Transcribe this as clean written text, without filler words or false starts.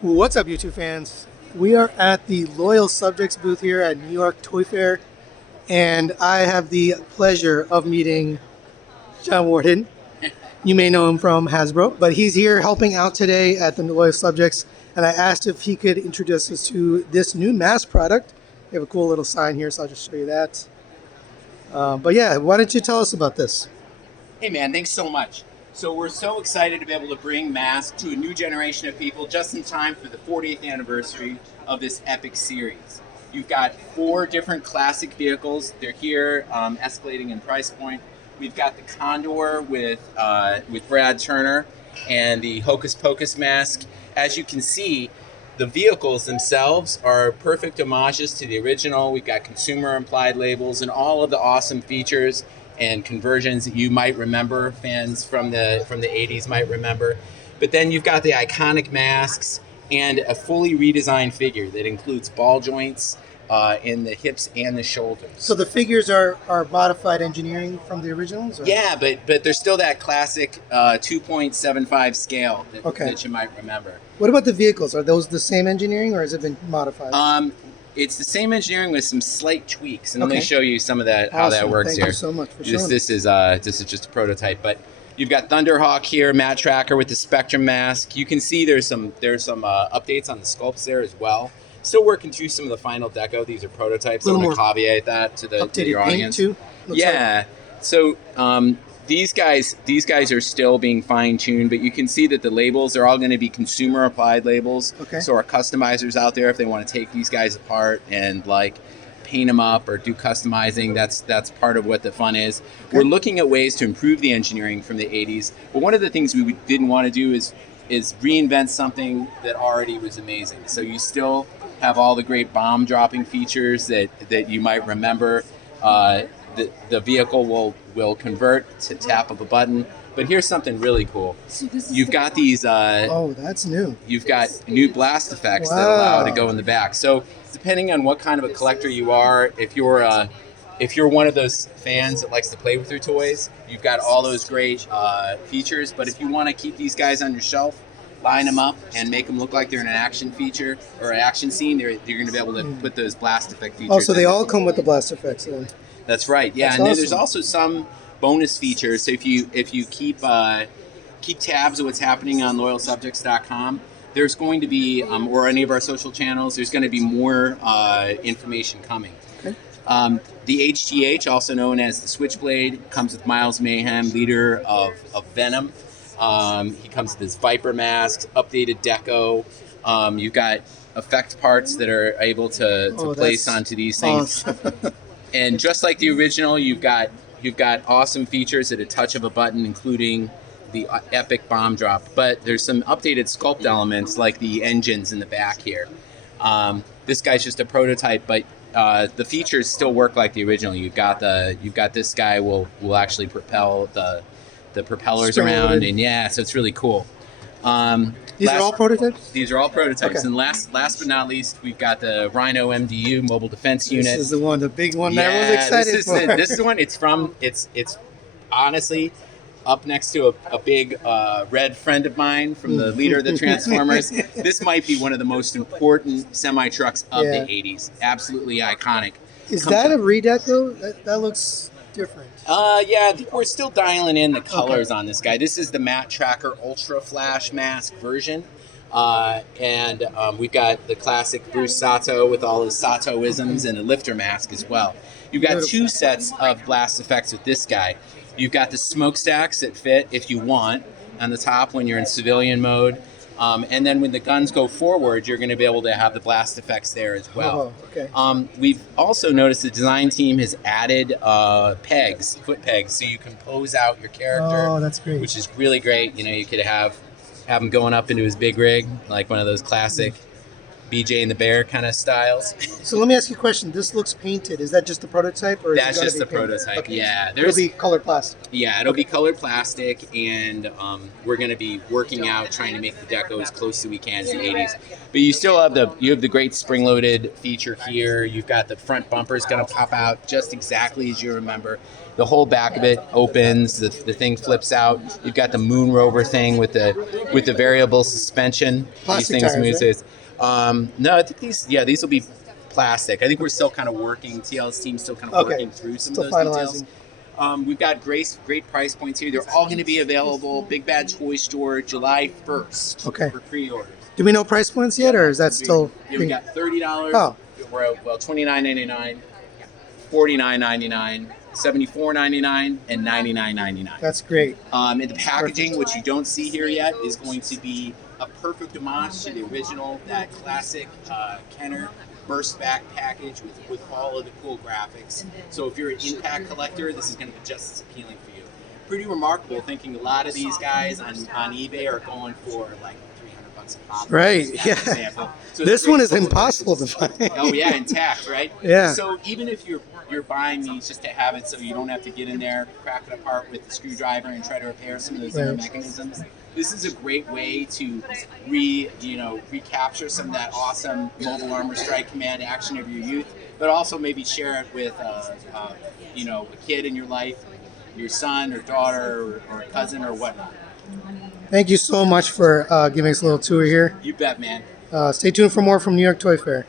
What's up, YouTube fans? We are at the Loyal Subjects booth here at New York Toyfair, and I have the pleasure of meeting John Warden. You may know him from Hasbro, but he's here helping out today at the Loyal Subjects, and I asked if he could introduce us to this new M.A.S.K product. We have a cool little sign here, so I'll just show you that. But yeah, why don't you tell us about this? Hey man, thanks so much. So we're so excited to be able to bring M.A.S.K to a new generation of people just in time for the 40th anniversary of this epic series. You've got 4 different classic vehicles. They're here, escalating in price point. We've got the Condor with Brad Turner and the Hocus Pocus mask. As you can see, the vehicles themselves are perfect homages to the original. We've got consumer implied labels and all of the awesome features and conversions that you might remember, fans from the 80s might remember. But then you've got the iconic masks and a fully redesigned figure that includes ball joints in the hips and the shoulders. So the figures are modified engineering from the originals? Or? Yeah, but there's still that classic 2.75 scale that you might remember. What about the vehicles? Are those the same engineering, or has it been modified? It's the same engineering with some slight tweaks, and let me show you some of that, how that works here. Thank you so much for showing. This is just a prototype, but you've got Thunderhawk here, Matt Tracker with the Spectrum mask. You can see there's some updates on the sculpts there as well. Still working through some of the final deco. These are prototypes. I'm going to caveat that to your audience. Too, yeah. Like. So these guys are still being fine-tuned, but you can see that the labels are all going to be consumer applied labels. Okay. So our customizers out there, if they want to take these guys apart and like paint them up or do customizing, that's part of what the fun is. Okay. We're looking at ways to improve the engineering from the 80s, but one of the things we didn't want to do is reinvent something that already was amazing. So you still have all the great bomb dropping features that you might remember. The vehicle will convert to tap of a button. But here's something really cool. So you've got these. Oh, that's new. You've got new blast effects that allow to go in the back. So depending on what kind of a collector you are, if you're one of those fans that likes to play with your toys, you've got all those great features. But if you want to keep these guys on your shelf, line them up and make them look like they're in an action feature or an action scene, you're going to be able to put those blast effect features. Oh, so they all come with the blast effects then? That's right. Yeah, and then there's also some bonus features. So if you keep tabs of what's happening on loyalsubjects.com, there's going to be or any of our social channels, there's going to be more information coming. Okay. The HGH, also known as the Switchblade, comes with Miles Mayhem, leader of Venom. He comes with his Viper masks, updated deco. You've got effect parts that are able to place onto these things. Awesome. And just like the original, you've got awesome features at a touch of a button, including the epic bomb drop. But there's some updated sculpt elements like the engines in the back here. This guy's just a prototype, but the features still work like the original. You've got this guy will actually propel the propellers around, and yeah, so it's really cool. These are all prototypes? These are all prototypes. Okay. And last but not least, we've got the Rhino MDU mobile defense unit. This is the one, the big one that I was excited for. This is the one. It's honestly up next to a big red friend of mine from the leader of the Transformers. This might be one of the most important semi-trucks of the 80s. Absolutely iconic. Is that a redeco? That looks different. Yeah, we're still dialing in the colors on this guy. This is the Matt Tracker Ultra Flash Mask version. And we've got the classic Bruce Sato with all his Sato-isms and a lifter mask as well. You've got 2 sets of blast effects with this guy. You've got the smokestacks that fit, if you want, on the top when you're in civilian mode. And then when the guns go forward, you're going to be able to have the blast effects there as well. Okay. We've also noticed the design team has added pegs, foot pegs, so you can pose out your character. Oh, that's great. Which is really great. You know, you could have him going up into his big rig, like one of those classic BJ and the Bear kind of styles. So let me ask you a question. This looks painted. Is that just the prototype, or is That's it just gonna the be painted? prototype. Okay. Yeah, It'll be colored plastic. Yeah, it'll be colored plastic, and we're going to be working out trying to make the deco as close as we can to the 80s. But you still have the great spring-loaded feature here. You've got the front bumpers going to pop out just exactly as you remember. The whole back of it opens. The thing flips out. You've got the Moon Rover thing with the variable suspension. Plastic These things tires, move. No, I think these will be plastic. I think we're still kind of working. TL's team's still kind of working through some Still of those finalizing. details. We've got great price points here. They're all going to be available. Big Bad Toy Store, July 1st. Okay. For pre-orders. Do we know price points yet, or is that still? Yeah, we got $30. Oh. We're at, well, $29.99, $49.99, $74.99, and $99.99. That's great. And the packaging, which you don't see here yet, is going to be a perfect homage to the original, that classic Kenner burst back package with all of the cool graphics. So if you're an impact collector, this is going to be just as appealing for you. Pretty remarkable, thinking a lot of these guys on eBay are going for like $300 a pop. Right, yeah. So this one is impossible to find. Oh yeah, intact, right? Yeah. So even if you're buying these just to have it, so you don't have to get in there, crack it apart with the screwdriver and try to repair some of those inner mechanisms, this is a great way to recapture some of that awesome Mobile Armor Strike Command action of your youth, but also maybe share it with a kid in your life, your son or daughter or cousin or whatnot. Thank you so much for giving us a little tour here. You bet, man. Stay tuned for more from New York Toy Fair.